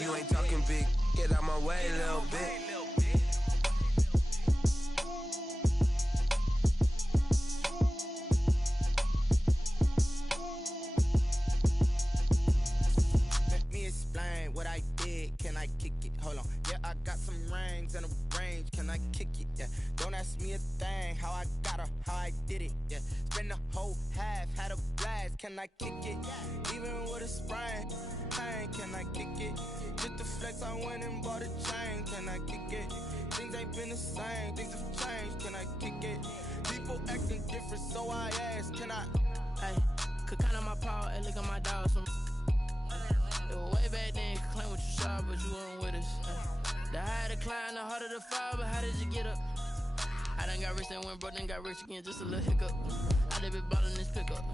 You ain't talking big, get out my way, little bit. Explain what I did, can I kick it? Hold on, yeah, I got some rings and a range, can I kick it? Yeah, don't ask me a thing, how I got her, how I did it. Yeah, spend the whole half, had a blast, can I kick it? Even with a sprain, pain, can I kick it? Just the flex, I went and bought a chain, can I kick it? Things ain't been the same, things have changed, can I kick it? People acting different, so I ask, can I? Hey, could count on my power, and look at my dogs from. Way back then, you could claim what you saw, but you weren't with us. The higher the climb, the harder the fall, but how did you get up? I done got rich and went broke, then got rich again, just a little hiccup. I done been ballin' this pickup.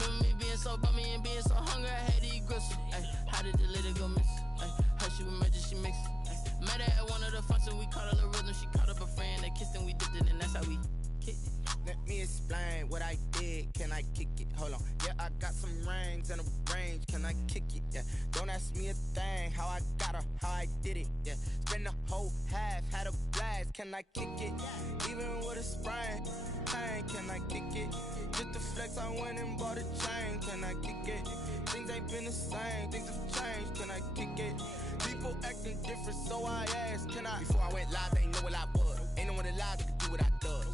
Remember me being so bummy and being so hungry, I had to eat gristle. How did the lady go miss? Her she was magic, she mixed. Met her at one of the functions, we caught a little rhythm. She caught up a friend, they kissed and we dipped it, and that's how we kicked it. Let me explain what I did, can I kick it? Hold on, yeah, I got some rings and a range, can I kick it? Yeah, don't ask me a thing, how I got her, how I did it. Yeah, spend the whole half, had a blast, can I kick it? Even with a sprain, pain, can I kick it? Just the flex, I went and bought a chain, can I kick it? Things ain't been the same, things have changed, can I kick it? People acting different, so I asked, can I? Before I went live, they ain't know what I was. Ain't no one alive that could do what I does.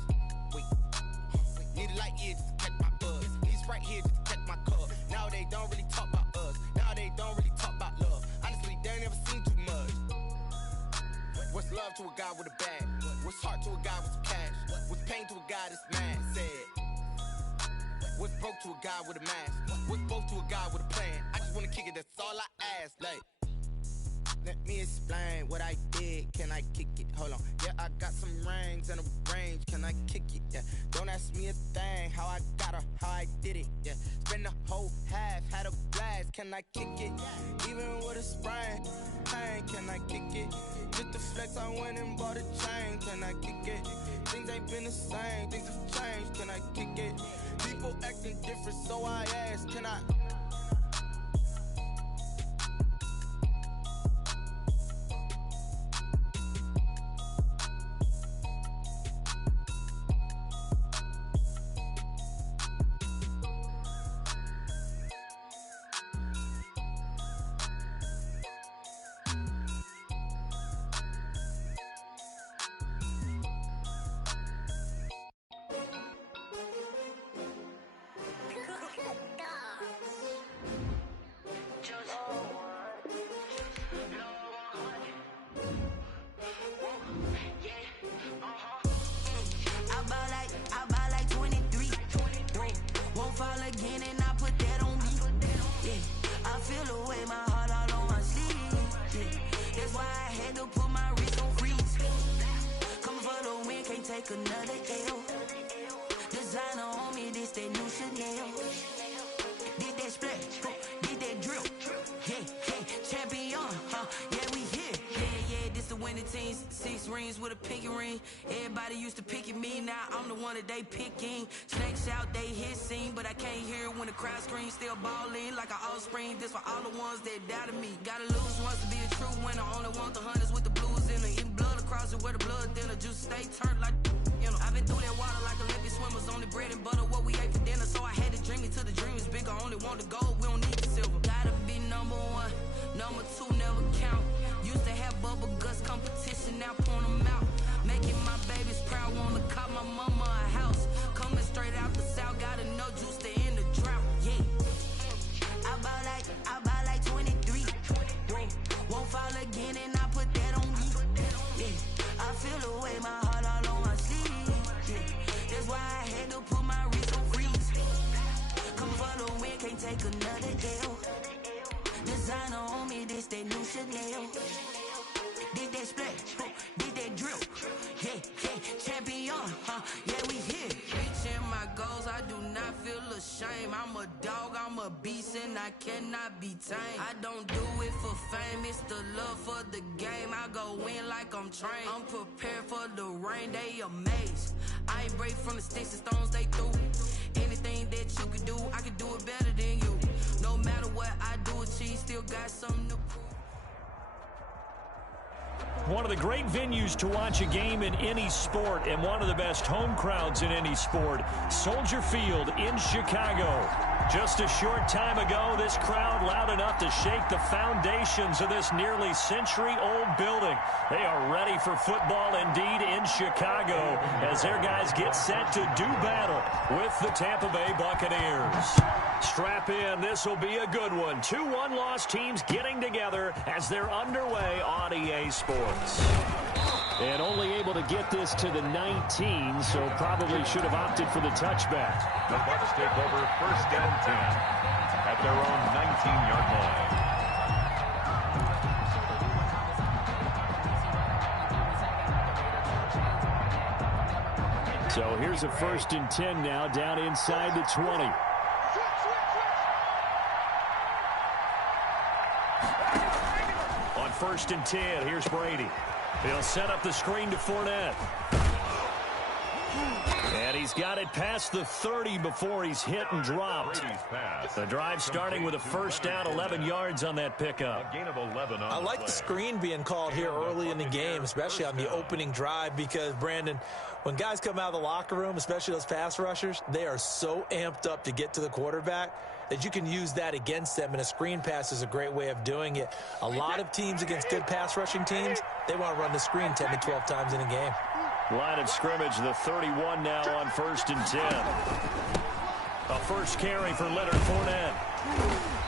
Need a light year just to catch my buzz. Need Sprite here just to catch my cup. Now they don't really talk about us. Now they don't really talk about love. Honestly, they ain't never seen too much. What's love to a guy with a bag? What's heart to a guy with some cash? What's pain to a guy that's mad? Said. What's broke to a guy with a mask? What's both to a guy with a plan? I just wanna kick it, that's all I ask. Like, let me explain what I did, can I kick it? Hold on, yeah, I got some rings and a range, can I kick it? Yeah, don't ask me a thing, how I got her, how I did it. Yeah, spend the whole half, had a blast, can I kick it? Even with a sprain, pain, can I kick it? Just the flex, I went and bought a chain, can I kick it? Things ain't been the same, things have changed, can I kick it? People acting different, so I ask, can I? They picking snakes out, they hissing, but I can't hear when the crowd screams. Still balling like an offspring. This for all the ones that doubted me. Gotta lose once to be a true winner. Only want the hunters with the blues in it. Eating blood across it where the blood thinner. Juice stay turned like you know. I've been through that water like Olympic swimmers. Only bread and butter what we ate for dinner. So I had to dream me till the dream is bigger. Only want the gold, we don't need the silver. Gotta be number one, number two never count. Used to have bubble guts competition, now point them out. Making my babies proud, wanna call my mama a house. Coming straight out the south, gotta know juice to end the drought. Yeah, I buy like 23. Won't fall again, and I put that on me. Yeah, I feel the way, my heart all on my sleeve. Yeah, that's why I had to put my wrist on freeze. Come for the win, can't take another L. Designer on me, this that new Chanel. Did that splash, did that drill. Yeah, champion, yeah, we here. Reaching my goals, I do not feel ashamed. I'm a dog, I'm a beast, and I cannot be tamed. I don't do it for fame, it's the love for the game. I go in like I'm trained. I'm prepared for the rain, they amazed. I ain't break from the sticks and stones they threw. Anything that you can do, I can do it better than you. No matter what I do, achieve, still got something to prove. one of the great venues to watch a game in any sport and one of the best home crowds in any sport. Soldier Field in Chicago. Just a short time ago, this crowd loud enough to shake the foundations of this nearly century-old building. They are ready for football indeed in Chicago as their guys get set to do battle with the Tampa Bay Buccaneers. Strap in. This will be a good one. 2 one-loss teams getting together as they're underway on EA Sports. And only able to get this to the 19, so probably should have opted for the touchback. The Bucs take over 1st and 10 at their own 19-yard line. So here's a 1st and 10 now, down inside the 20. On 1st and 10, here's Brady. He'll set up the screen to Fournette. And he's got it past the 30 before he's hit and dropped. The drive starting with a 1st down, 11 yards on that pickup. A gain of 11 on I like the screen being called here early in the game, especially on the opening drive, because, Brandon, when guys come out of the locker room, especially those pass rushers, they are so amped up to get to the quarterback that you can use that against them, and a screen pass is a great way of doing it. A lot of teams against good pass rushing teams, they want to run the screen 10 to 12 times in a game. Line of scrimmage, the 31 now on 1st and 10. A 1st carry for Leonard Fournette.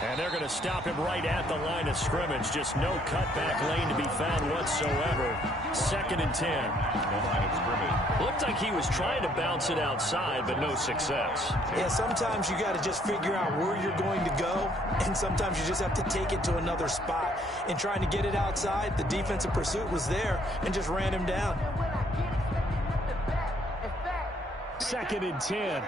And they're going to stop him right at the line of scrimmage. Just no cutback lane to be found whatsoever. 2nd and 10. the line of scrimmage. Looked like he was trying to bounce it outside, but no success. Yeah, sometimes you got to just figure out where you're going to go, and sometimes you just have to take it to another spot. In trying to get it outside, the defensive pursuit was there and just ran him down. 2nd and 10.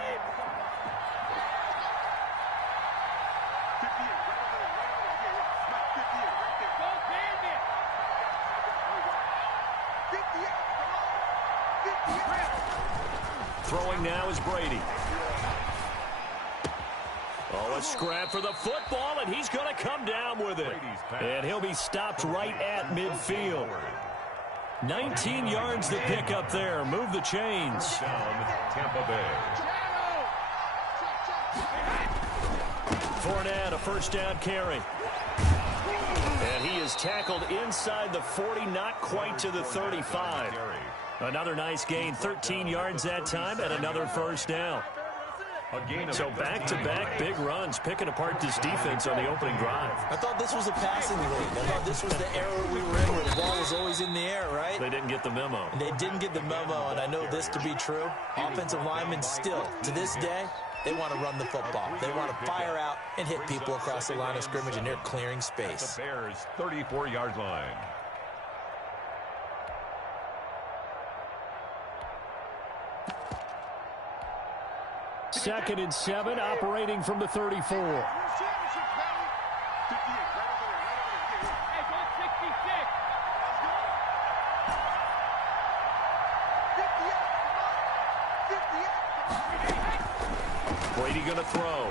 Throwing now is Brady. Oh, a scrap for the football, and he's going to come down with it. And he'll be stopped right at midfield. 19 yards to pick up there. Move the chains. Down, Tampa Bay. Fournette, a 1st down carry. And he is tackled inside the 40, not quite to the 35. Another nice gain, 13 yards that time, and another 1st down. So back-to-back big runs, picking apart this defense on the opening drive. I thought this was a passing league. I thought this was the era we were in where the ball was always in the air, right? They didn't get the memo. And they didn't get the memo, and I know this to be true. Offensive linemen still, to this day, they want to run the football. They want to fire out and hit people across the line of scrimmage, and they're clearing space. The Bears' 34-yard line. Second and 7, operating from the 34. Brady going to throw.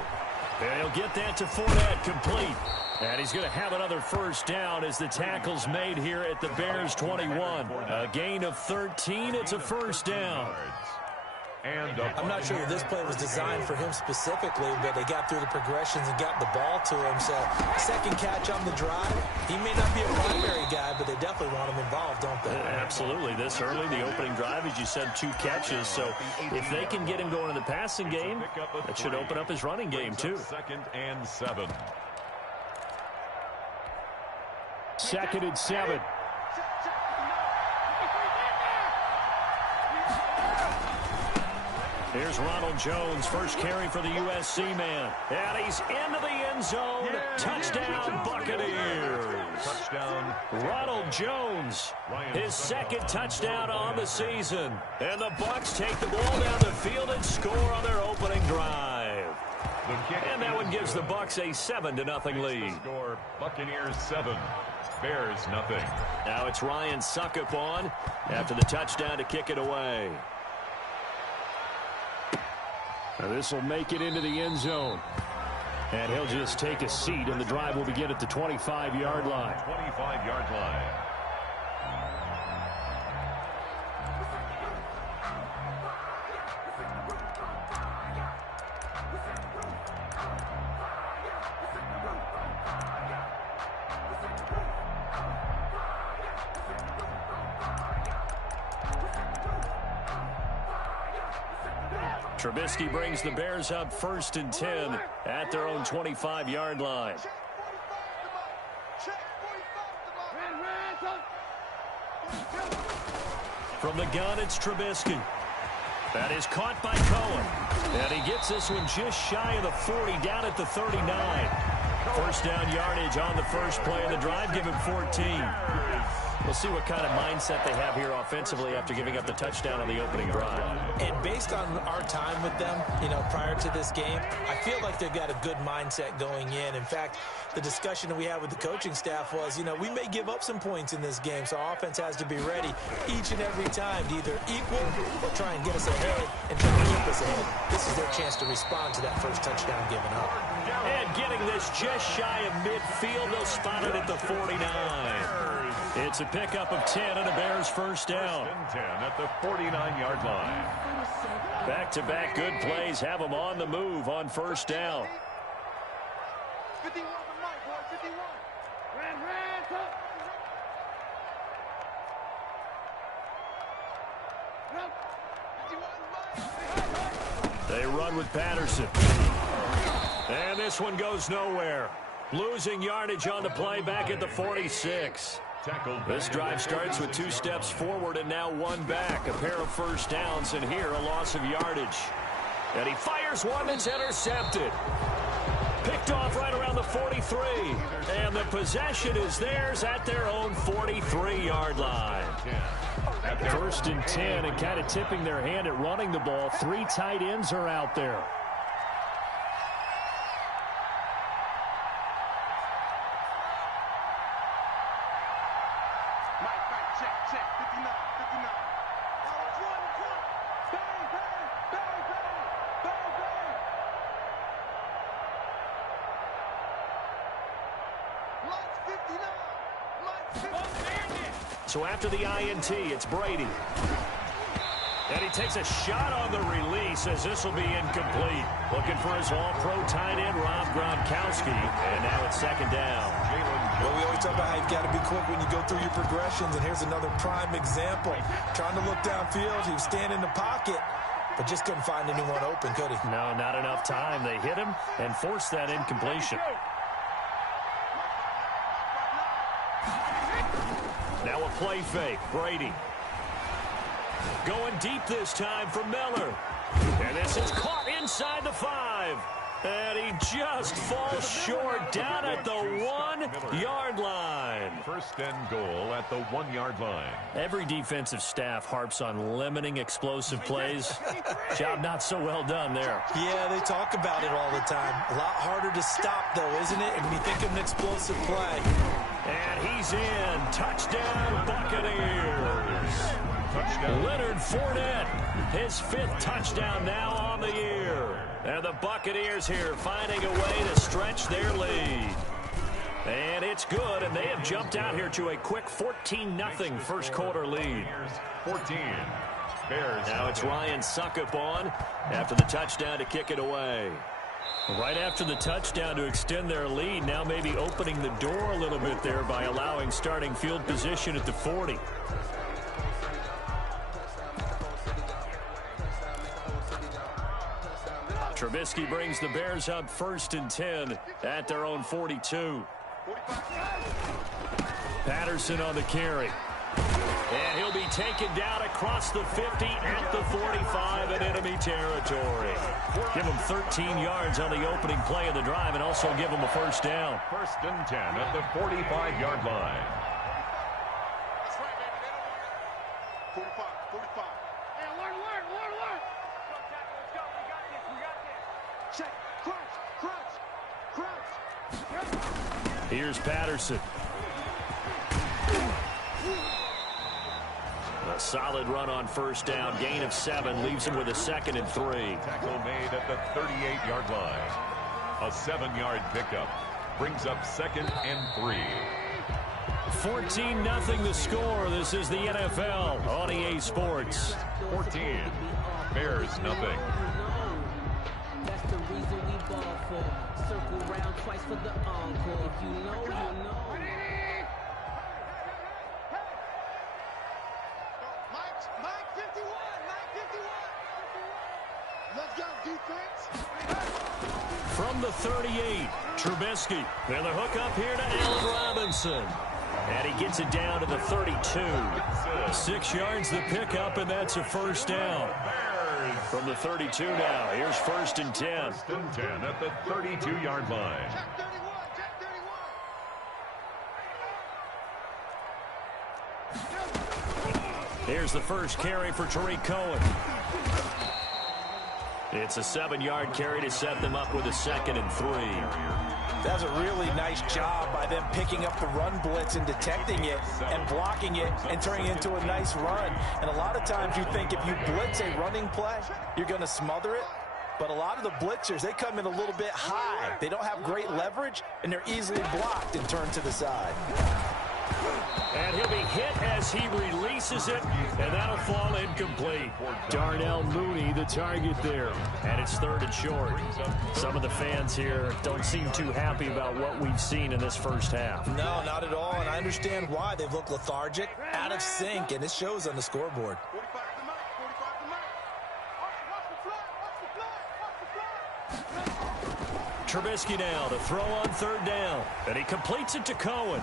And he'll get that to Fournette, complete. And he's going to have another 1st down as the tackle's made here at the Bears 21. A gain of 13. It's a 1st down. I'm not sure that this play was designed for him specifically, but they got through the progressions and got the ball to him. So, 2nd catch on the drive. He may not be a primary guy, but they definitely want him involved, don't they? Absolutely. This early, the opening drive, as you said, 2 catches. So, if they can get him going in the passing game, that should open up his running game, too. 2nd and 7. 2nd and 7. Here's Ronald Jones, 1st carry for the USC man. And he's into the end zone. Touchdown, Buccaneers. Touchdown. Ronald Jones, his 2nd touchdown on the season. And the Bucs take the ball down the field and score on their opening drive. And that one gives the Bucs a 7-0 lead. Score, Buccaneers 7, Bears nothing. Now it's Ryan Suckup on after the touchdown to kick it away. This will make it into the end zone. And he'll just take a seat, and the drive will begin at the 25-yard line. 25-yard line. Trubisky brings the Bears up 1st and 10 at their own 25-yard line. From the gun, it's Trubisky. That is caught by Cohen. And he gets this one just shy of the 40, down at the 39. First down yardage on the first play of the drive. Give him 14. We'll see what kind of mindset they have here offensively after giving up the touchdown on the opening drive. And based on our time with them, prior to this game, I feel like they've got a good mindset going in. In fact, the discussion that we had with the coaching staff was, we may give up some points in this game, so our offense has to be ready each and every time to either equal or try and get us ahead and try to keep us ahead. This is their chance to respond to that first touchdown given up. And getting this just shy of midfield, they'll spot it at the 49. It's a pickup of 10 and a Bears first down. 10 at the 49-yard line. Back-to-back good plays have them on the move on first down. 51 for Mike, boy, 51. They run with Patterson. And this one goes nowhere. Losing yardage on the play back at the 46. This drive starts with 2 steps forward and now 1 back. A pair of first downs, and here a loss of yardage. And he fires one that's intercepted. Picked off right around the 43. And the possession is theirs at their own 43-yard line. 1st and 10, and kind of tipping their hand at running the ball. 3 tight ends are out there. So after the INT, it's Brady. And he takes a shot on the release as this will be incomplete. Looking for his all-pro tight end, Rob Gronkowski. And now it's 2nd down. Well, we always talk about how you've got to be quick when you go through your progressions. And here's another prime example. Trying to look downfield. He was standing in the pocket, but just couldn't find anyone open, could he? No, not enough time. They hit him and forced that incompletion. Now a play fake. Brady. Going deep this time for Miller. And this is caught inside the 5. And he just falls short down at the 1-yard line. 1st and goal at the 1-yard line. Every defensive staff harps on limiting explosive plays. Job not so well done there. Yeah, they talk about it all the time. A lot harder to stop, though, isn't it? And when you think of an explosive play. And he's in. Touchdown, Buccaneers. Touchdown. Leonard Fournette, his 5th touchdown now on the year. And the Buccaneers here finding a way to stretch their lead. And it's good, and they have jumped out here to a quick 14-0 first quarter lead. 14. Bears. Now it's Ryan Suckup on after the touchdown to kick it away. Right after the touchdown to extend their lead, now maybe opening the door a little bit there by allowing starting field position at the 40. Trubisky brings the Bears up 1st and 10 at their own 42. Patterson on the carry. And he'll be taken down across the 50 at the 45 in enemy territory. Give him 13 yards on the opening play of the drive and also give him a first down. 1st and 10 at the 45-yard line. That's right, baby. They don't want it. 45. Hey, alert. Let's go. We got this. Check. Crunch. Here's Patterson. A solid run on first down. Gain of 7 leaves him with a 2nd and 3. Tackle made at the 38-yard line. A 7-yard pickup brings up 2nd and 3. 14-0 the score. This is the NFL on EA Sports. 14. Bears nothing. That's the reason we ball for. Circle round twice for the encore. If you know, you know. Mike 51. Let's From the 38, Trubisky. And the hook up here to Allen Robinson. And he gets it down to the 32. 6 yards the pickup, and that's a first down. From the 32 now, here's 1st and 10. 1st and 10 at the 32-yard line. Here's the first carry for Tariq Cohen. It's a 7-yard carry to set them up with a 2nd and 3. That's a really nice job by them picking up the run blitz and detecting it and blocking it and turning it into a nice run. And a lot of times you think if you blitz a running play, you're going to smother it. But a lot of the blitzers, they come in a little bit high. They don't have great leverage, and they're easily blocked and turned to the side. And he'll be hit as he releases it, and that'll fall incomplete. Darnell Mooney, the target there. And it's 3rd and short. Some of the fans here don't seem too happy about what we've seen in this first half. No, not at all, and I understand why. They've looked lethargic, out of sync, and it shows on the scoreboard. Trubisky now to throw on 3rd down. And he completes it to Cohen.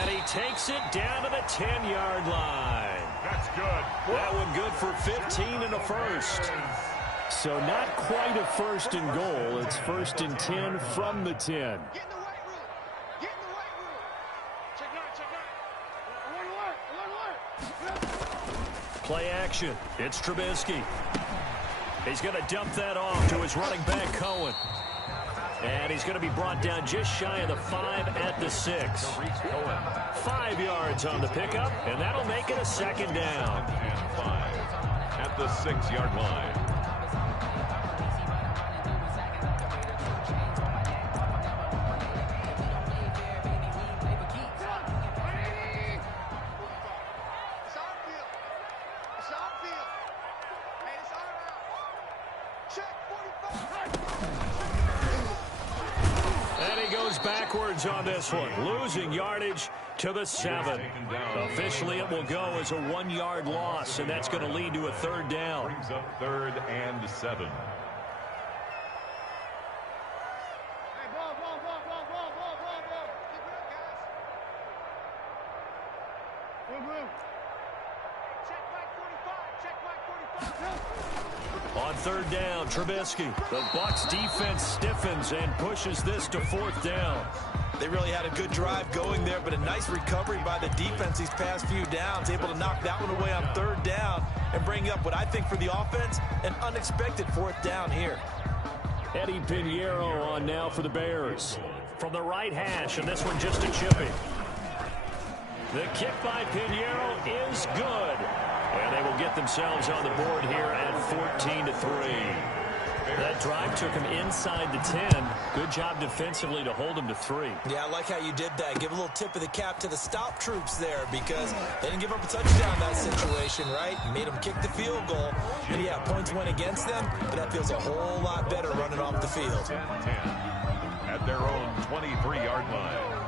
And he takes it down to the 10-yard line. That's good. That one good for 15 and a first. So not quite a 1st and goal. It's 1st and 10 from the 10. Play action. It's Trubisky. He's going to dump that off to his running back, Cohen. And he's going to be brought down just shy of the 5 at the 6. 5 yards on the pickup, and that'll make it a 2nd down. And 5 at the 6-yard line. Backwards on this one, losing yardage to the 7. Officially, it will go as a 1-yard loss, and that's going to lead to a 3rd down. Brings up 3rd and 7. On 3rd down, Trubisky. The Bucs defense stiffens and pushes this to 4th down. They really had a good drive going there, but a nice recovery by the defense these past few downs, able to knock that one away on 3rd down and bring up what I think for the offense, an unexpected 4th down here. Eddie Pinheiro on now for the Bears. From the right hash, and this one just a chippy. The kick by Pinheiro is good. And they will get themselves on the board here at 14-3. That drive took him inside the 10. Good job defensively to hold him to 3. Yeah, I like how you did that. Give a little tip of the cap to the stop troops there because they didn't give up a touchdown in that situation, right? Made them kick the field goal. And, yeah, points went against them, but that feels a whole lot better running off the field. 10 at their own 23-yard line.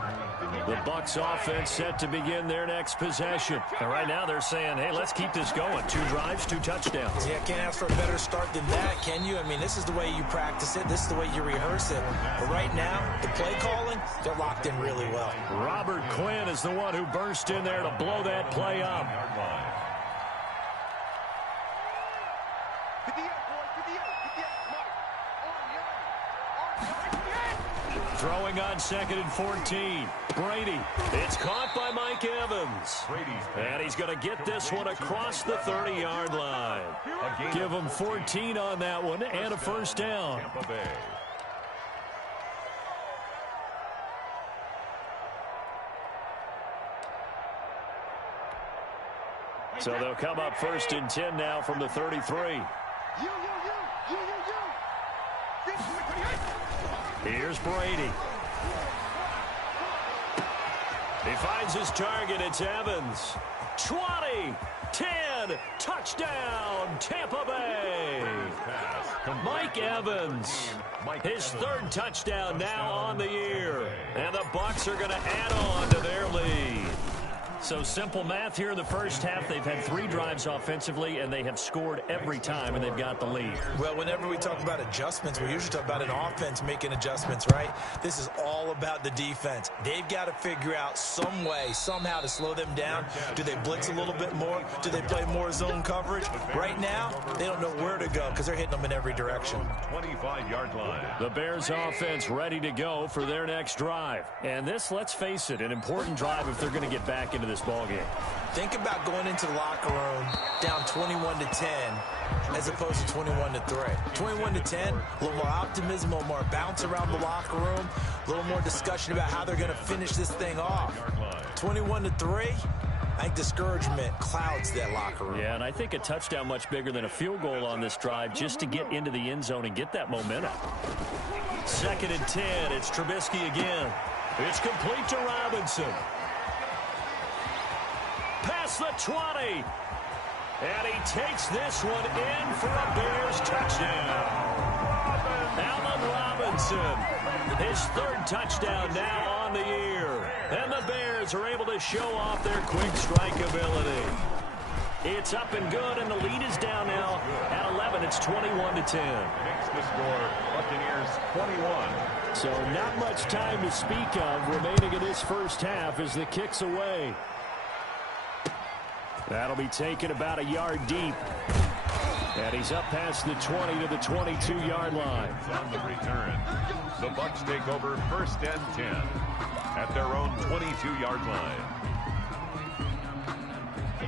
The Bucs offense set to begin their next possession. And right now they're saying, hey, let's keep this going. 2 drives, 2 touchdowns. Yeah, can't ask for a better start than that, can you? I mean, this is the way you practice it. This is the way you rehearse it. But right now, the play calling, they're locked in really well. Robert Quinn is the one who burst in there to blow that play up. Throwing on 2nd and 14. Brady. It's caught by Mike Evans. And he's going to get this one across the 30-yard line. Give him 14 on that one and a 1st down. So they'll come up 1st and 10 now from the 33. Here's Brady. He finds his target. It's Evans. 20, 10, touchdown, Tampa Bay. Mike Evans, his 3rd touchdown now on the year. And the Bucs are going to add on to their lead. So simple math here in the first half. They've had 3 drives offensively, and they have scored every time, and they've got the lead. Well, whenever we talk about adjustments, we usually talk about an offense making adjustments, right? This is all about the defense. They've got to figure out some way, somehow to slow them down. Do they blitz a little bit more? Do they play more zone coverage? Right now, they don't know where to go because they're hitting them in every direction. 25-yard line. The Bears offense ready to go for their next drive. And this, let's face it, an important drive if they're going to get back into this ball game. Think about going into the locker room down 21-10 as opposed to 21-3. 21-10, a little more optimism, a little more bounce around the locker room, a little more discussion about how they're going to finish this thing off. 21-3, I think discouragement clouds that locker room. Yeah, and I think a touchdown much bigger than a field goal on this drive just to get into the end zone and get that momentum. 2nd and 10, it's Trubisky again. It's complete to Robinson. Past the 20. And he takes this one in for a Bears touchdown. Allen Robinson, his 3rd touchdown now on the year. And the Bears are able to show off their quick strike ability. It's up and good, and the lead is down now at 11. It's 21-10. Makes the score, Buccaneers 21. So not much time to speak of remaining in this first half as the kick's away. That'll be taken about a yard deep. And he's up past the 20 to the 22-yard line. On the return, the Bucs take over 1st and 10 at their own 22-yard line.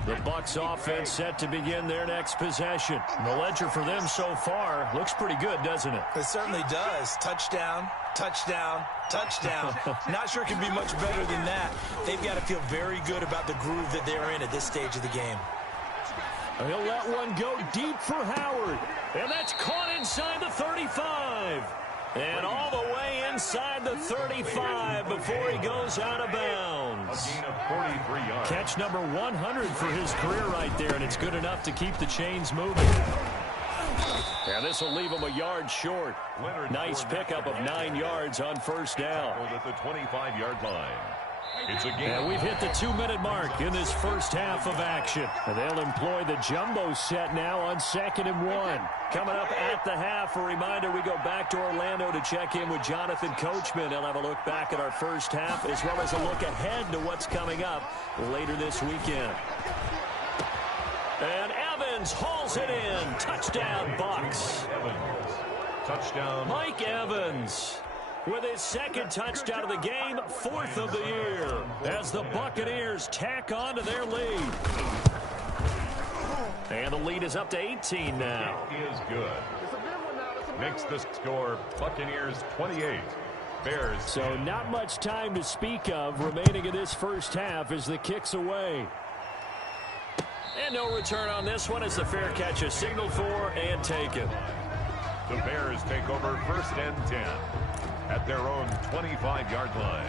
The Bucs offense set to begin their next possession. The ledger for them so far looks pretty good, doesn't it? It certainly does. Touchdown, touchdown, touchdown. Not sure it can be much better than that. They've got to feel very good about the groove that they're in at this stage of the game. He'll let one go deep for Howard. And that's caught inside the 35. And all the way inside the 35 before he goes out of bounds. A gain of 43 yards. Catch number 100 for his career right there, and it's good enough to keep the chains moving. And this will leave him a yard short. Nice pickup of 9 yards on 1st down. At the 25-yard line. It's a game. And we've hit the 2-minute mark in this first half of action. And they'll employ the jumbo set now on 2nd and 1. Coming up at the half, a reminder, we go back to Orlando to check in with Jonathan Coachman. He'll have a look back at our first half as well as a look ahead to what's coming up later this weekend. And Evans hauls it in. Touchdown, Bucs. Evans. Touchdown. Mike Evans with his 2nd touchdown of the game, 4th of the year, as the Buccaneers tack on to their lead. And the lead is up to 18 now. It is good. Makes the score Buccaneers 28. Bears. So not much time to speak of remaining in this first half as the kick's away. And no return on this one as the fair catch is signaled for and taken. The Bears take over 1st and 10 at their own 25-yard line.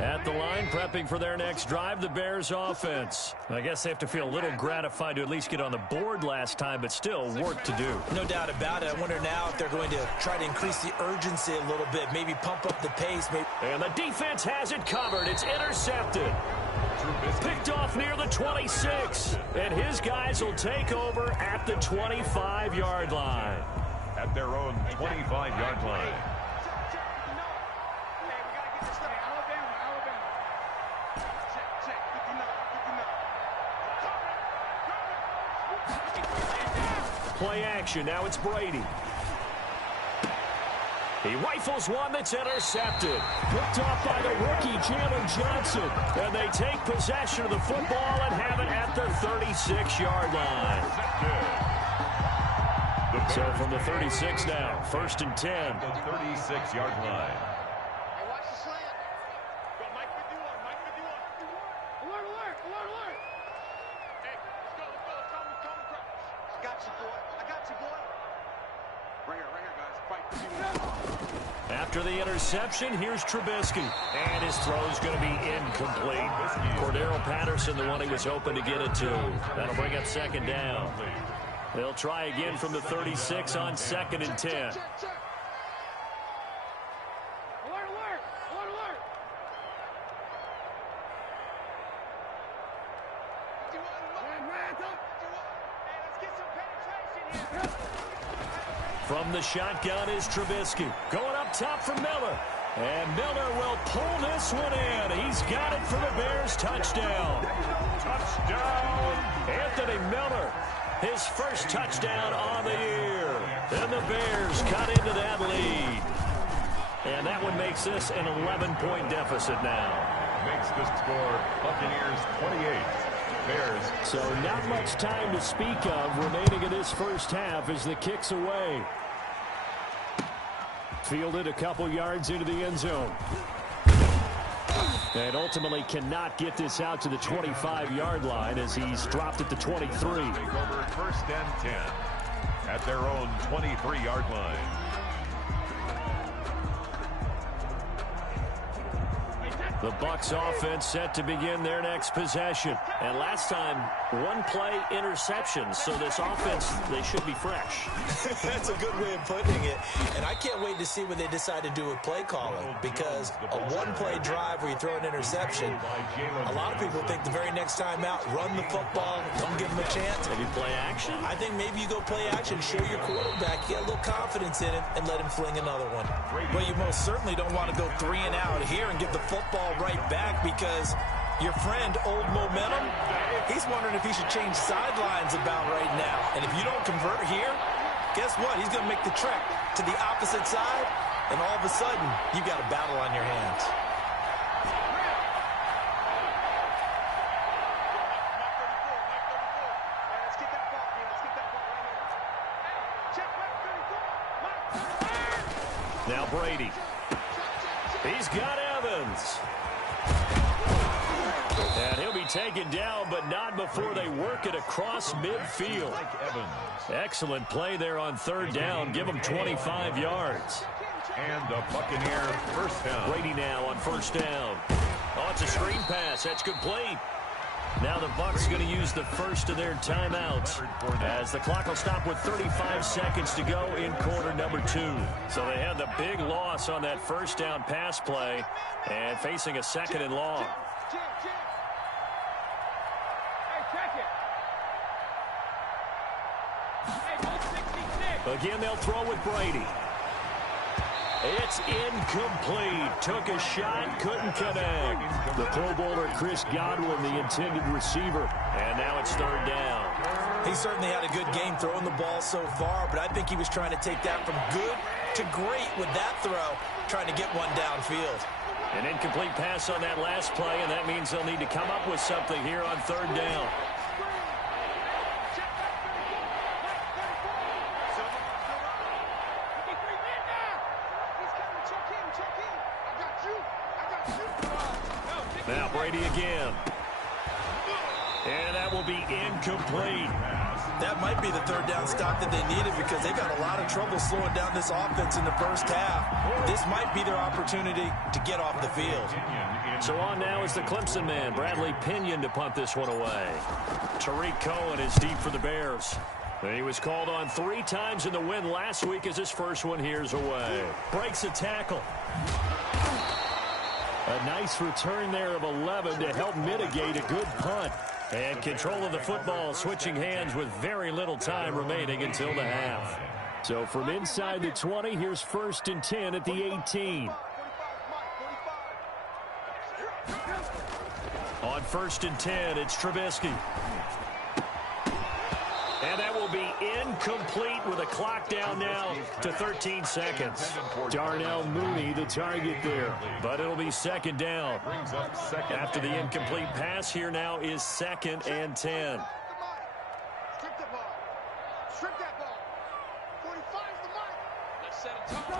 At the line, prepping for their next drive, the Bears offense. I guess they have to feel a little gratified to at least get on the board last time, but still work to do. No doubt about it. I wonder now if they're going to try to increase the urgency a little bit, maybe pump up the pace. And the defense has it covered. It's intercepted. Picked off near the 26. And his guys will take over at the 25-yard line. At their own 25-yard line. Play action. Now it's Brady. He rifles one that's intercepted. Picked off by the rookie, Jalen Johnson. And they take possession of the football and have it at the 36-yard line. The So from the 36 now, 1st and 10. The 36-yard line. Hey, watch the slant. Go, Mike, we do one. Mike, we do one. Alert, alert, alert, alert. Hey, let's go, let's go. Tell me, crouch. I got you, boy. I got you, boy. Right here, guys. Fight. After the interception, here's Trubisky. And his throw's going to be incomplete. Cordero Patterson, the one he was hoping to get it to. That'll bring up 2nd down. They'll try again from the 36 on 2nd and 10. Alert, alert, alert, alert. Hey, let's get some penetration here. From the shotgun is Trubisky. Going up top for Miller. And Miller will pull this one in. He's got it for the Bears. Touchdown. Touchdown. Anthony Miller. His first touchdown on the year. And the Bears cut into that lead. And that one makes this an 11-point deficit now. Makes the score Buccaneers 28. Bears. So not much time to speak of remaining in this first half as the kick's away. Fielded a couple yards into the end zone. And ultimately cannot get this out to the 25-yard line as he's dropped at the 23. Take over 1st and 10 at their own 23-yard line. The Bucs offense set to begin their next possession. And last time, 1-play interception. So this offense, they should be fresh. That's a good way of putting it. And I can't wait to see what they decide to do with play calling, because a 1-play drive where you throw an interception, a lot of people think the very next time out, run the football, don't give them a chance. Maybe play action? I think maybe you go play action, show your quarterback, get a little confidence in it, and let him fling another one. Well, you most certainly don't want to go 3 and out here and give the football right back, because your friend, Old Momentum, he's wondering if he should change sidelines about right now. And if you don't convert here, guess what? He's going to make the trek to the opposite side, and all of a sudden, you've got a battle on your hands. Now Brady. He's got Evans. And he'll be taken down, but not before they work it across midfield. Excellent play there on 3rd down. Give them 25 yards. And the Buccaneer 1st down. Brady now on 1st down. Oh, it's a screen pass. That's complete. Now the Bucs going to use the first of their timeouts as the clock will stop with 35 seconds to go in quarter number 2. So they had the big loss on that 1st down pass play and facing a 2nd and long. Again, they'll throw with Brady. It's incomplete. Took a shot, couldn't connect. The Pro Bowler Chris Godwin, the intended receiver. And now it's 3rd down. He certainly had a good game throwing the ball so far, but I think he was trying to take that from good to great with that throw, trying to get one downfield. An incomplete pass on that last play, and that means they'll need to come up with something here on 3rd down. Now Brady again. And that will be incomplete. That might be the 3rd down stop that they needed, because they've got a lot of trouble slowing down this offense in the first half. This might be their opportunity to get off the field. So on now is the Clemson man, Bradley Pinion, to punt this one away. Tariq Cohen is deep for the Bears. He was called on 3 times in the win last week as his first one here's away. Breaks a tackle. A nice return there of 11 to help mitigate a good punt. And control of the football switching hands with very little time remaining until the half. So from inside the 20, here's 1st and 10 at the 18. On 1st and 10, it's Trubisky. And that will be incomplete with a clock down now to 13 seconds. Darnell Mooney, the target there. But it'll be 2nd down. After the incomplete pass, here now is 2nd and 10. Let's set a tone.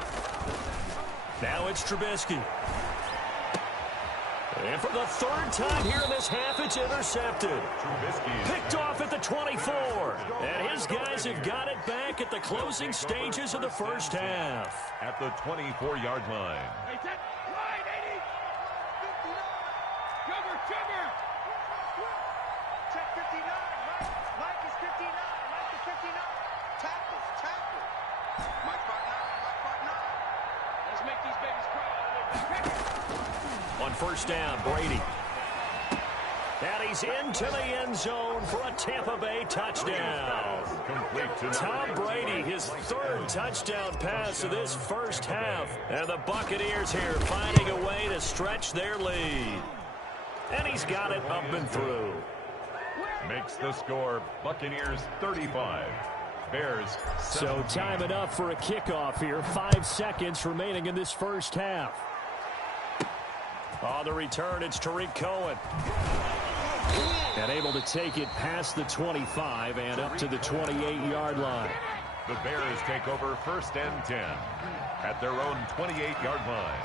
Now it's Trubisky. And for the third time here in this half, it's intercepted. Picked off at the 24. And his guys have got it back at the closing stages of the first half. At the 24-yard line. Hey, set. Wide, 80. 59. Jumper. Check 59. Mike is 59. Mike is 59. Tackles. Mike 5'9. Let's make these babies cry. On first down, Brady. And he's into the end zone for a Tampa Bay touchdown. Tom Brady, his third touchdown pass of this first half. And the Buccaneers here finding a way to stretch their lead. And he's got it up and through. Makes the score Buccaneers 35. Bears 17. So time enough for a kickoff here. 5 seconds remaining in this first half. On the return, it's Tariq Cohen. And able to take it past the 25 and up to the 28-yard line. The Bears take over first and 10 at their own 28-yard line.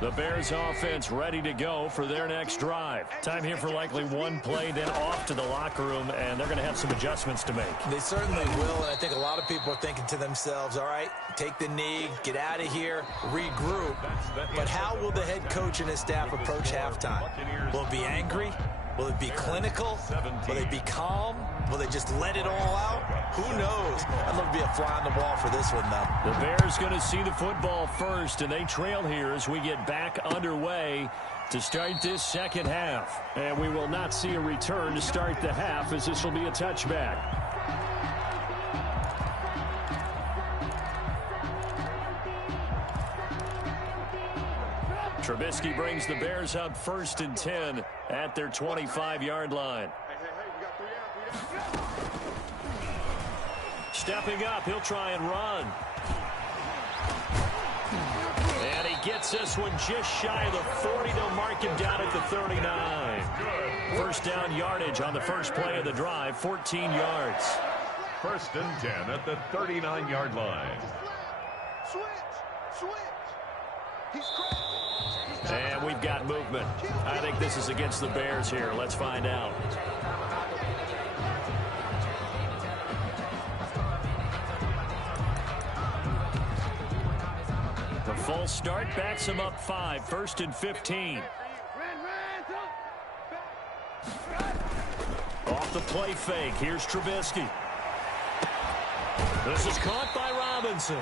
The Bears offense ready to go for their next drive. Time here for likely one play, then off to the locker room, and they're going to have some adjustments to make. They certainly will, and I think a lot of people are thinking to themselves, all right, take the knee, get out of here, regroup. But how will the head coach and his staff approach halftime? Will it be angry? Will it be clinical? Will they be calm? Will they just let it all out? Who knows? I'd love to be a fly on the wall for this one, though. The Bears going to see the football first, and they trail here as we get back underway to start this second half. And we will not see a return to start the half, as this will be a touchback. Trubisky brings the Bears up first and 10 at their 25-yard line. Stepping up, he'll try and run. And he gets this one just shy of the 40. They'll mark him down at the 39. First down yardage on the first play of the drive, 14 yards. First and 10 at the 39-yard line. Switch. He's crazy. And we've got movement. I think this is against the Bears here. Let's find out. The full start backs him up 5. First and 15. Off the play fake. Here's Trubisky. This is caught by Robinson.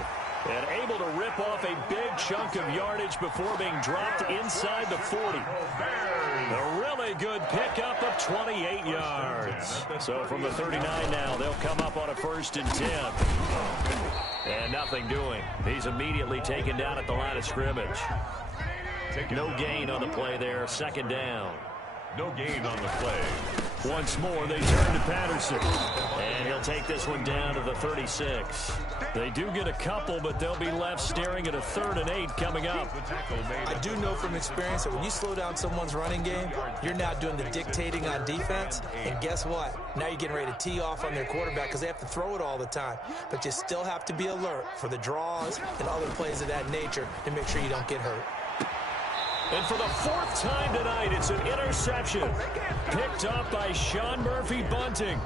And able to rip off a big chunk of yardage before being dropped inside the 40. A really good pickup of 28 yards. So from the 39 now, they'll come up on a first and 10. And nothing doing. He's immediately taken down at the line of scrimmage. No gain on the play there. Second down. No gain on the play. Once more, they turn to Patterson. And he'll take this one down to the 36. They do get a couple, but they'll be left staring at a 3rd and 8 coming up. I do know from experience that when you slow down someone's running game, you're now doing the dictating on defense. And guess what? Now you're getting ready to tee off on their quarterback because they have to throw it all the time. But you still have to be alert for the draws and other plays of that nature to make sure you don't get hurt. And for the 4th time tonight, it's an interception. Picked up by Sean Murphy-Bunting.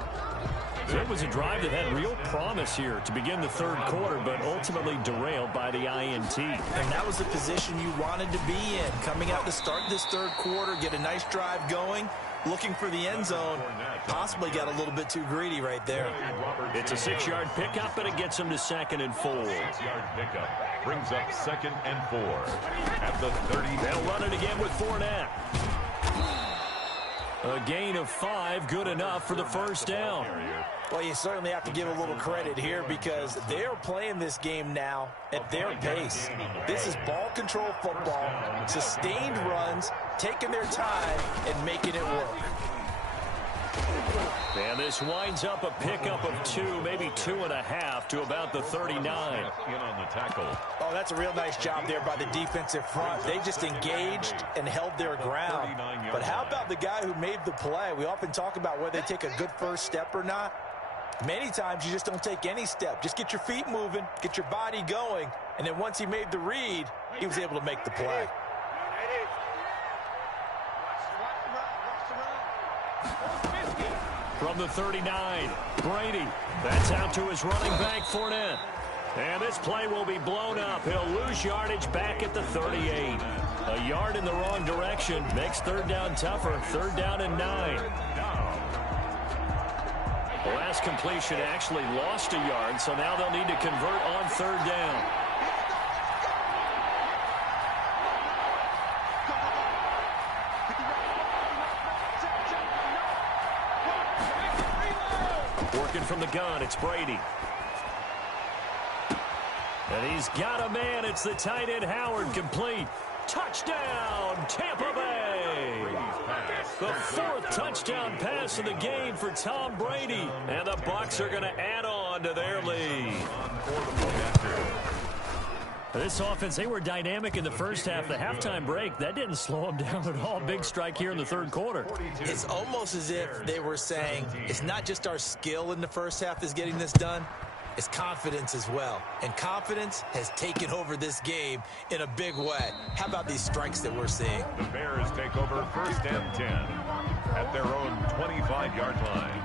So it was a drive that had real promise here to begin the 3rd quarter, but ultimately derailed by the INT. And that was the position you wanted to be in. Coming out to start this 3rd quarter, get a nice drive going, looking for the end zone. Possibly got a little bit too greedy right there. It's a 6-yard pickup, and it gets him to 2nd and 4. 6-yard pickup brings up 2nd and 4 at the 30. They'll run it again with Fournette. A gain of 5, good enough for the first down. Well, you certainly have to give a little credit here because they're playing this game now at their pace. This is ball control football, sustained runs, taking their time and making it work. And this winds up a pickup of 2, maybe 2.5 to about the 39. In on the tackle. Oh, that's a real nice job there by the defensive front. They just engaged and held their ground. But how about the guy who made the play? We often talk about whether they take a good first step or not. Many times you just don't take any step. Just get your feet moving, get your body going, and then once he made the read, he was able to make the play. From the 39, Brady. That's out to his running back, Fournette. And this play will be blown up. He'll lose yardage back at the 38. A yard in the wrong direction makes third down tougher. 3rd down and 9. The last completion actually lost a yard, so now they'll need to convert on 3rd down. Working from the gun, it's Brady. And he's got a man. It's the tight end, Howard, complete. Touchdown, Tampa Bay. The 4th touchdown pass of the game for Tom Brady. And the Bucs are going to add on to their lead. This offense, they were dynamic in the first half. The halftime break, that didn't slow them down at all. Big strike here in the 3rd quarter. It's almost as if they were saying, it's not just our skill in the first half that's getting this done. It's confidence as well. And confidence has taken over this game in a big way. How about these strikes that we're seeing? The Bears take over 1st and 10 at their own 25-yard line.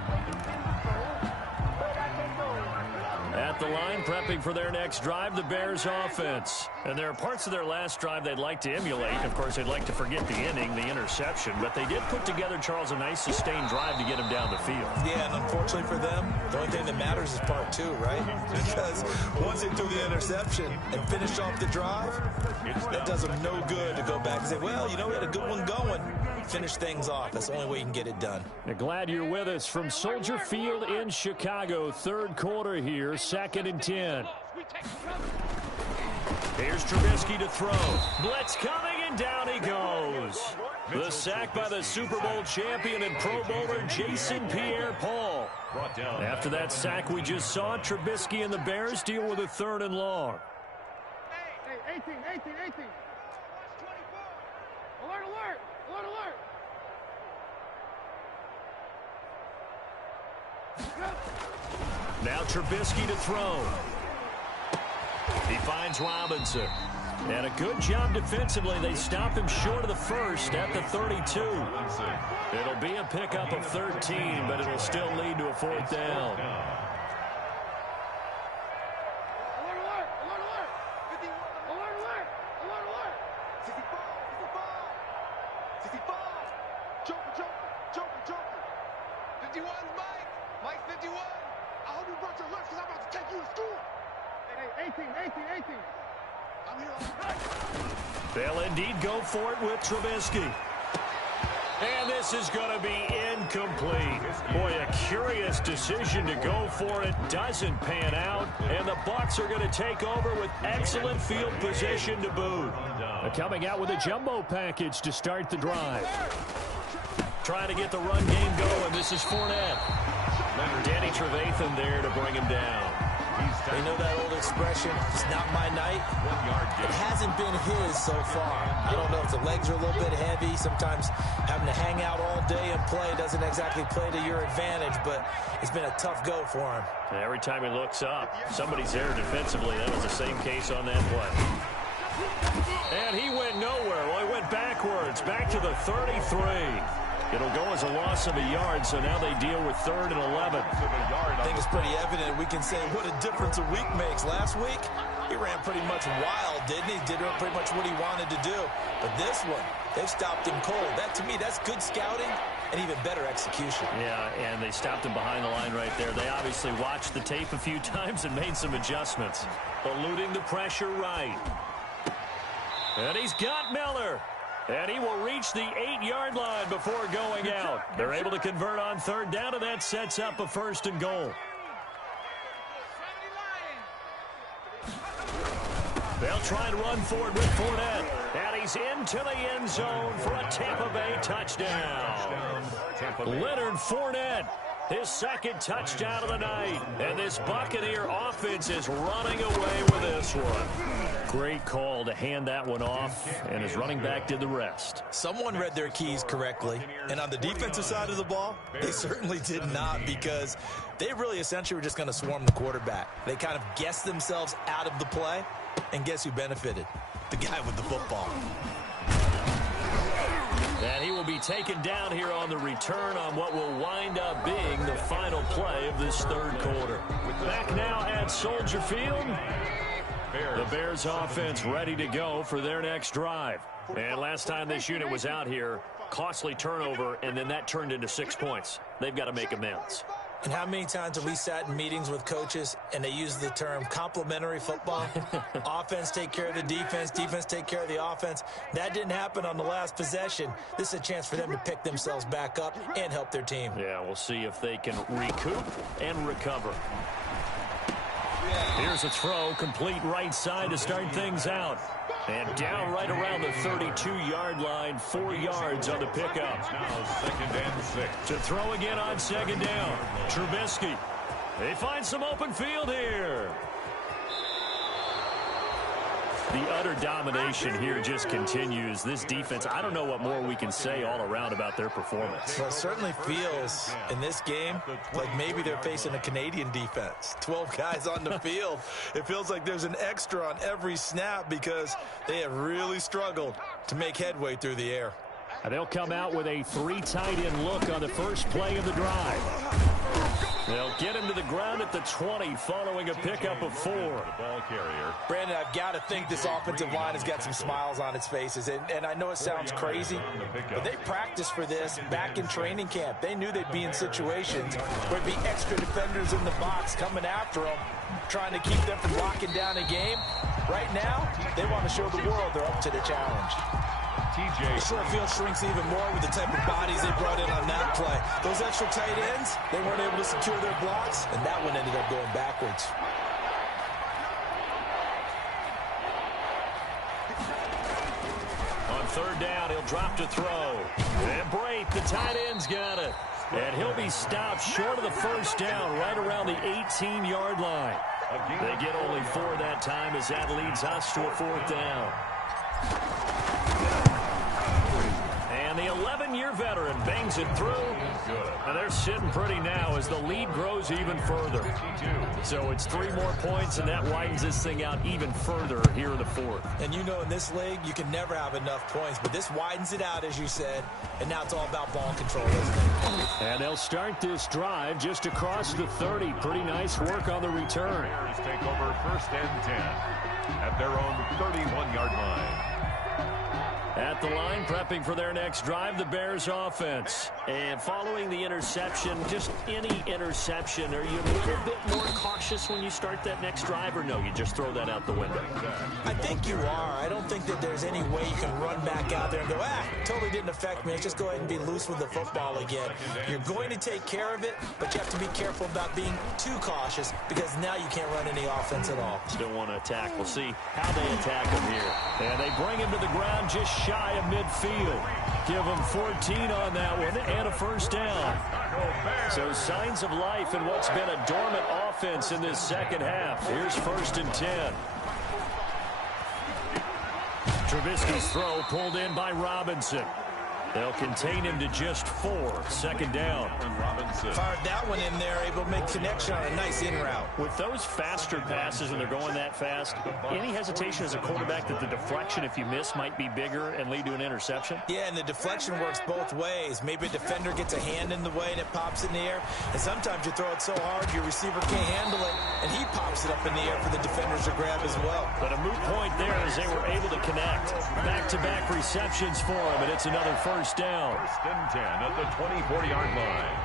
At the line, prepping for their next drive, the Bears offense. And there are parts of their last drive they'd like to emulate. Of course, they'd like to forget the inning, the interception. But they did put together, Charles, a nice sustained drive to get him down the field. Yeah, and unfortunately for them, the only thing that matters is part 2, right? Because once they threw the interception and finished off the drive, that does them no good to go back and say, well, you know, we had a good one going. Finish things off. That's the only way you can get it done. Glad you're with us from Soldier Field in Chicago. 3rd quarter here, 2nd and 10. Here's Trubisky to throw. Blitz coming, and down he goes. The sack by the Super Bowl champion and Pro Bowler Jason Pierre-Paul. After that sack we just saw, Trubisky and the Bears deal with a 3rd and long. Hey, 18. Alert, alert. Now Trubisky to throw. He finds Robinson. And a good job defensively. They stop him short of the 1st at the 32. It'll be a pickup of 13, but it'll still lead to a 4th down. They'll indeed go for it with Trubisky. And this is going to be incomplete. Boy, a curious decision to go for it. Doesn't pan out. And the Bucs are going to take over with excellent field position to boot. Coming out with a jumbo package to start the drive. Trying to get the run game going. This is Fournette. Danny Trevathan there to bring him down. You know that old expression, it's not my night? It hasn't been his so far. I don't know if the legs are a little bit heavy. Sometimes having to hang out all day and play doesn't exactly play to your advantage, but it's been a tough go for him. And every time he looks up, somebody's there defensively. That was the same case on that play. And he went nowhere. Well, he went backwards, back to the 33. It'll go as a loss of a yard, so now they deal with 3rd and 11. I think it's pretty evident. We can say what a difference a week makes. Last week, he ran pretty much wild, didn't he? Did pretty much what he wanted to do. But this one, they stopped him cold. That, to me, that's good scouting and even better execution. Yeah, and they stopped him behind the line right there. They obviously watched the tape a few times and made some adjustments. Eluding the pressure right. And he's got Miller. And he will reach the 8-yard line before going out. They're able to convert on 3rd down, and that sets up a 1st and goal. They'll try and run forward with Fournette. And and he's into the end zone for a Tampa Bay touchdown. Leonard Fournette, his second touchdown of the night. And this Buccaneer offense is running away with this one. Great call to hand that one off, and his running back did the rest. Someone read their keys correctly, and on the defensive side of the ball, they certainly did not, because they really essentially were just going to swarm the quarterback. They kind of guessed themselves out of the play, and guess who benefited? The guy with the football. And he will be taken down here on the return on what will wind up being the final play of this third quarter. Back now at Soldier Field. The Bears offense ready to go for their next drive. And last time this unit was out here, costly turnover, and then that turned into 6 points. They've got to make amends. And how many times have we sat in meetings with coaches and they use the term complementary football? Offense take care of the defense, defense take care of the offense. That didn't happen on the last possession. This is a chance for them to pick themselves back up and help their team. Yeah, we'll see if they can recoup and recover. Here's a throw, complete right side to start things out. And down right around the 32-yard line, 4 yards on the pickup. Now 2nd and 6. To throw again on 2nd down. Trubisky. They find some open field here. The utter domination here just continues. This defense, I don't know what more we can say all around about their performance. Well, it certainly feels in this game like maybe they're facing a Canadian defense. 12 guys on the field. It feels like there's an extra on every snap because they have really struggled to make headway through the air. And they'll come out with a 3 tight end look on the first play of the drive. They'll get him to the ground at the 20 following a pickup of 4. The ball carrier. Brandon, I've got to think this offensive line has got some smiles on its faces. And I know it sounds crazy, but they practiced for this back in training camp. They knew they'd be in situations where there'd be extra defenders in the box coming after them, trying to keep them from locking down a game. Right now, they want to show the world they're up to the challenge. The short field shrinks even more with the type of bodies they brought in on that play. Those extra tight ends, they weren't able to secure their blocks, and that one ended up going backwards. On 3rd down, he'll drop to throw. And Brate, the tight end's got it. And he'll be stopped short of the 1st down, right around the 18-yard line. They get only 4 that time as that leads us to a 4th down. And the 11-year veteran bangs it through. And they're sitting pretty now as the lead grows even further. So it's 3 more points, and that widens this thing out even further here in the 4th. And you know in this league, you can never have enough points, but this widens it out, as you said, and now it's all about ball control, isn't it? And they'll start this drive just across the 30. Pretty nice work on the return. Bears take over 1st and 10 at their own 31-yard line. At the line, prepping for their next drive, the Bears offense. And following the interception, just any interception, are you a little bit more cautious when you start that next drive, or no, you just throw that out the window? I think you are. I don't think that there's any way you can run back out there and go, totally didn't affect me. Let's just go ahead and be loose with the football again. You're going to take care of it, but you have to be careful about being too cautious because now you can't run any offense at all. Still want to attack. We'll see how they attack him here. And they bring him to the ground just shy of midfield. Give him 14 on that one and a 1st down. So signs of life in what's been a dormant offense in this 2nd half. Here's 1st and 10. Trubisky's throw pulled in by Robinson. They'll contain him to just 4. 2nd down. Robinson fired that one in there, able to make connection on a nice in route. With those faster passes when they're going that fast, any hesitation as a quarterback that the deflection, if you miss, might be bigger and lead to an interception? Yeah, and the deflection works both ways. Maybe a defender gets a hand in the way and it pops in the air, and sometimes you throw it so hard your receiver can't handle it, and he pops it up in the air for the defenders to grab as well. But a moot point there as they were able to connect. Back-to-back receptions for him, and it's another 1st down. 1st and 10 at the 24-yard line.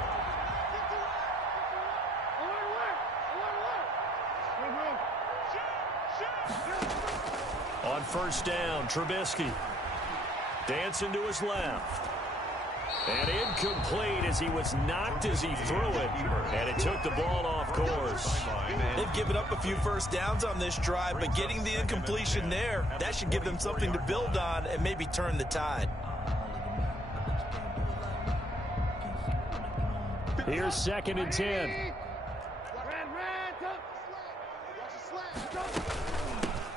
On 1st down, Trubisky dancing to his left. And incomplete as he was knocked as he threw it. And it took the ball off course. They've given up a few first downs on this drive, but getting the incompletion there, that should give them something to build on and maybe turn the tide. Here's 2nd and 10.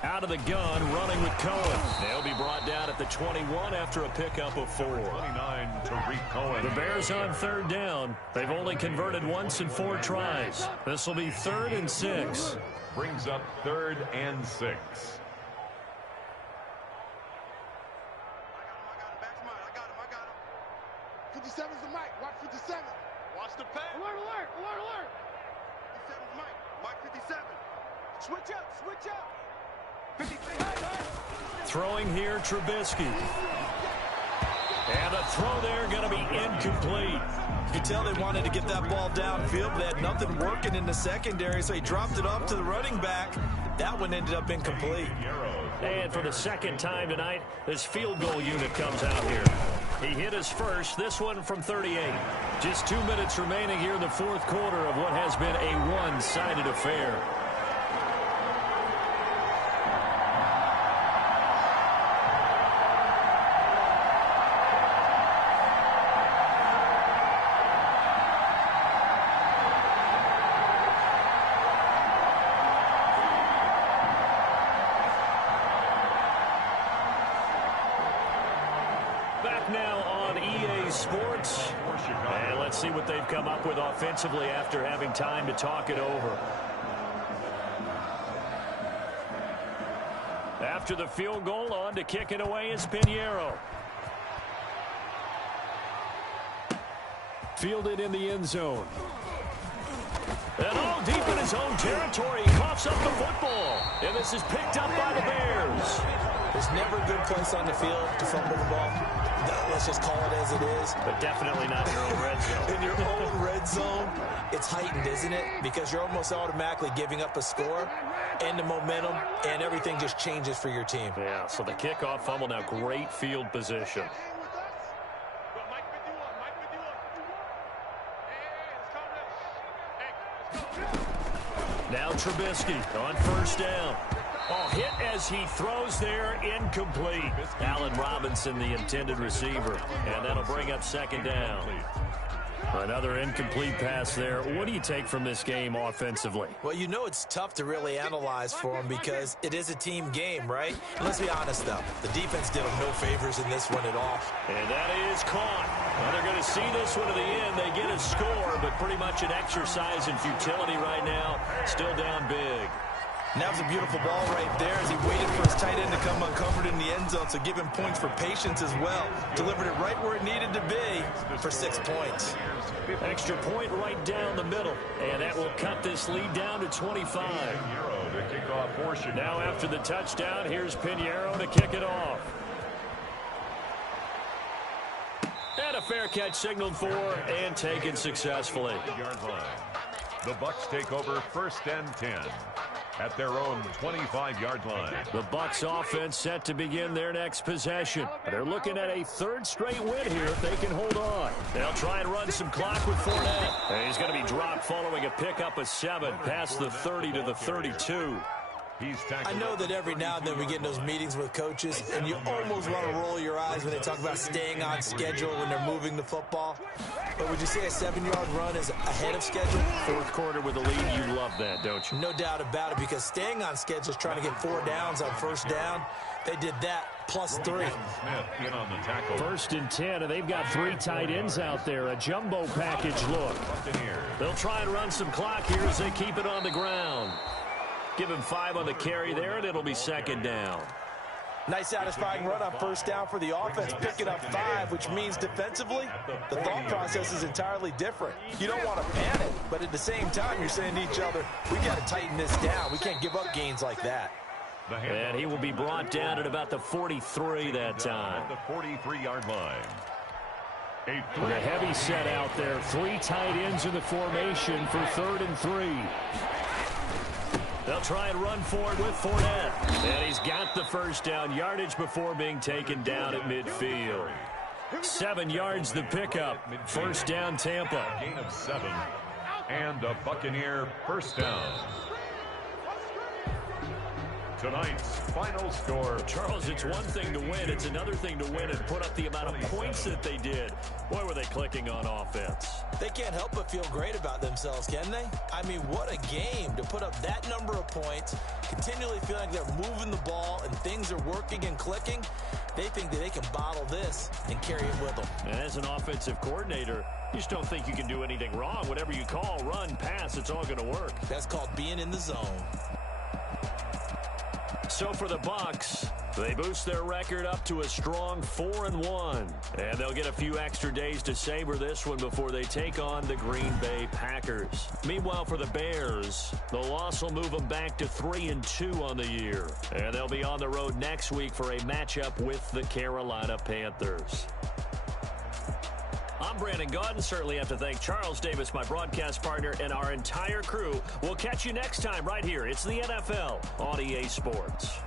Out of the gun, running with Cohen. They'll be brought down at the 21 after a pickup of 4. 29 Tariq Cohen. The Bears on 3rd down. They've only converted once in 4 tries. This will be 3rd and 6. Brings up 3rd and 6. I got him. 57's the mic. Watch 57. Watch the pass. Alert. 57's Mike. Mike 57. Switch up. 57. Throwing here, Trubisky. And a throw there going to be incomplete. You could tell they wanted to get that ball downfield, but they had nothing working in the secondary, so he dropped it off to the running back. That one ended up incomplete. And for the 2nd time tonight, this field goal unit comes out here. He hit his first, this one from 38. Just 2 minutes remaining here in the 4th quarter of what has been a one-sided affair. Sports. And let's see what they've come up with offensively after having time to talk it over. After the field goal, on to kick it away is Pinheiro. Fielded in the end zone. And all deep in his own territory, he coughs up the football. And this is picked up by the Bears. There's never a good place on the field to fumble the ball. Let's just call it as it is. But definitely not in your own red zone. In your own red zone, it's heightened, isn't it? Because you're almost automatically giving up a score and the momentum, and everything just changes for your team. Yeah, so the kickoff fumble, now great field position. Now Trubisky on 1st down. Oh, hit as he throws there, incomplete. Allen Robinson, the intended receiver. And that'll bring up 2nd down. Another incomplete pass there. What do you take from this game offensively? Well, you know it's tough to really analyze for them because it is a team game, right? And let's be honest, though. The defense did them no favors in this one at all. And that is caught. Well, they're going to see this one to the end. They get a score, but pretty much an exercise in futility right now. Still down big. And that was a beautiful ball right there as he waited for his tight end to come uncovered in the end zone, so give him points for patience as well. Delivered it right where it needed to be for 6 points. Extra point right down the middle, and that will cut this lead down to 25. Now after the touchdown, here's Pinheiro to kick it off. And a fair catch signaled for and taken successfully. The Bucs take over 1st and 10. At their own 25-yard line. The Bucs offense set to begin their next possession. They're looking at a 3rd straight win here if they can hold on. They'll try and run some clock with Fournette. And he's going to be dropped following a pickup of 7 past the 30 to the 32. I know that every now and then we get in those meetings with coaches, and you almost want to roll your eyes when they talk about staying on schedule when they're moving the football. But would you say a 7-yard run is ahead of schedule? 4th quarter with a lead, you love that, don't you? No doubt about it, because staying on schedule is trying to get 4 downs on 1st down. They did that plus 3. Smith in on the tackle. 1st and 10, and they've got 3 tight ends out there. A jumbo package look. They'll try and run some clock here as they keep it on the ground. Give him 5 on the carry there, and it'll be 2nd down. Nice satisfying run on 1st down for the offense, picking up 5, which means defensively, the thought process is entirely different. You don't want to panic, but at the same time, you're saying to each other, we got to tighten this down. We can't give up gains like that. And he will be brought down at about the 43 that time. The 43-yard line. With a heavy set out there, 3 tight ends in the formation for 3rd and 3. They'll try and run for it with Fournette. And he's got the 1st down, yardage before being taken down at midfield. 7 yards the pickup. First down, Tampa. Gain of 7. And a Buccaneer first down. Tonight's final score. Charles, it's one thing to win. It's another thing to win and put up the amount of points that they did. Boy, were they clicking on offense. They can't help but feel great about themselves, can they? I mean, what a game to put up that number of points, continually feeling like they're moving the ball and things are working and clicking. They think that they can bottle this and carry it with them. And as an offensive coordinator, you just don't think you can do anything wrong. Whatever you call, run, pass, it's all going to work. That's called being in the zone. So for the Bucs, they boost their record up to a strong 4-1. And they'll get a few extra days to savor this one before they take on the Green Bay Packers. Meanwhile, for the Bears, the loss will move them back to 3-2 on the year. And they'll be on the road next week for a matchup with the Carolina Panthers. I'm Brandon Gaudin. Certainly have to thank Charles Davis, my broadcast partner, and our entire crew. We'll catch you next time right here. It's the NFL on EA Sports.